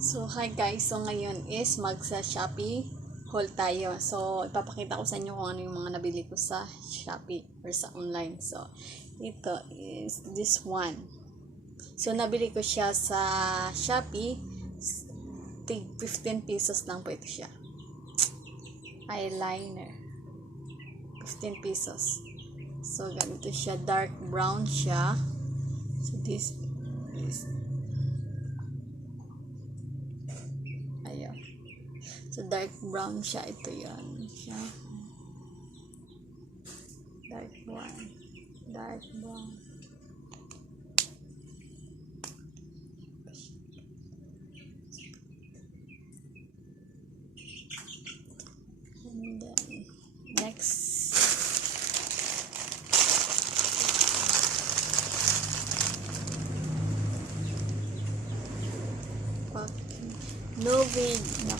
So, hi guys. So, ngayon is magsa Shopee haul tayo. So, ipapakita ko sa inyo kung ano yung mga nabili ko sa Shopee or sa online. So, ito is this one. So, nabili ko siya sa Shopee. Tig 15 pesos lang po ito siya. Eyeliner. 15 pesos. So, ganito siya. Dark brown siya. So, this is ayaw. So, dark brown siya. Ito yan. Siya. Dark brown. Dark brown. And then, next. No video,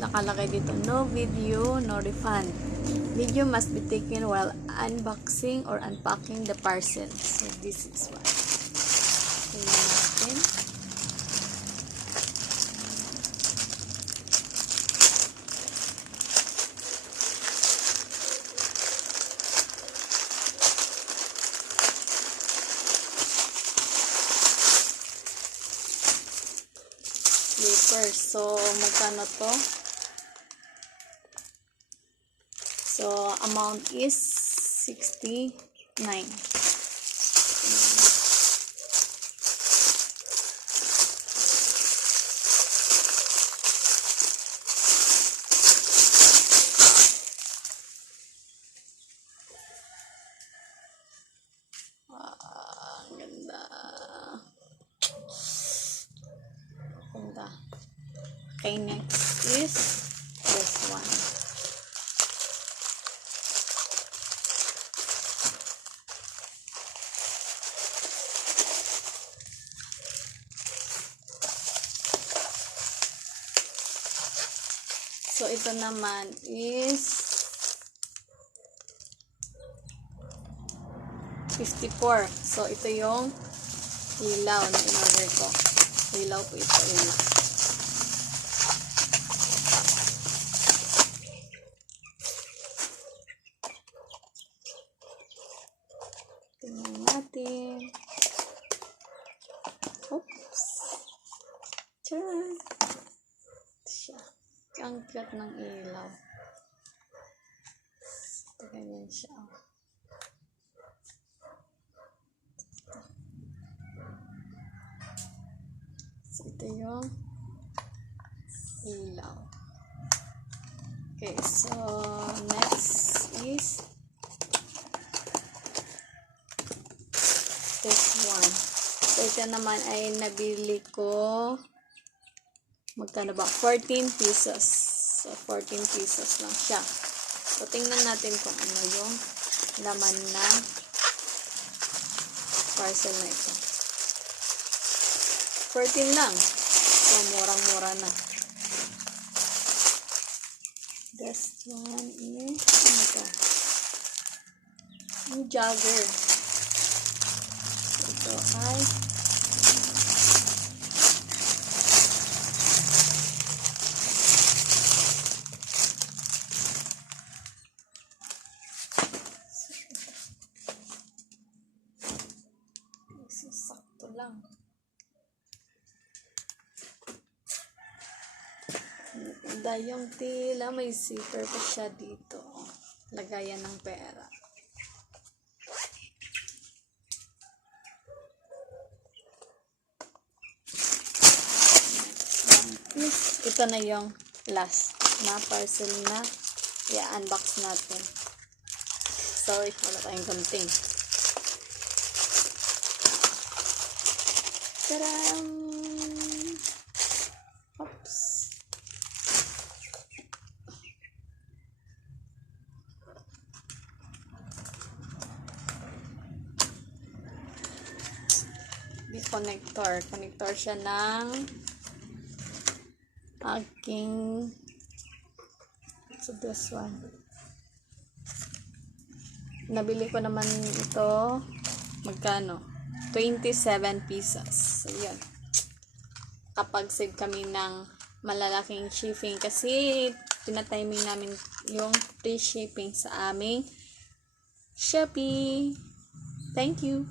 nakalagay dito, no video, no refund. Video must be taken while unboxing or unpacking the parcel. So, this is what. Tingnan natin. Slippers. So, magkano to? So, amount is 69. Ang ganda. Ganda. Okay, next is this one. So, ito naman is 54. So, ito yung ilaw na in-order ko. Ilaw po ito. Ilaw. Tingnan natin. Oops. Tcharan! Ito siya. Ang cute ng ilaw. Ito ganyan siya. So, ito yung ilaw. Okay, so next is this one. So, ito naman ay nabili ko magkano ba? 14 pesos. So, 14 pesos lang siya. So, tingnan natin kung ano yung laman ng parcel na ito. 14 lang. So, murang-mura na. This one is, ano ito? Yung jogger. Ito ay sakto lang. Yung tila, may zipper pa siya dito. Lagayan ng pera. Ito na yung last na parcel na i-unbox natin. Sorry, wala tayong gunting. Tadam! Oops! Di connector. Connector siya ng aking so this one. Nabili ko naman ito magkano? 27 pesos. So, yun. nakapag-save kami ng malalaking shipping kasi tinatiming namin yung free shipping sa aming Shopee. Thank you.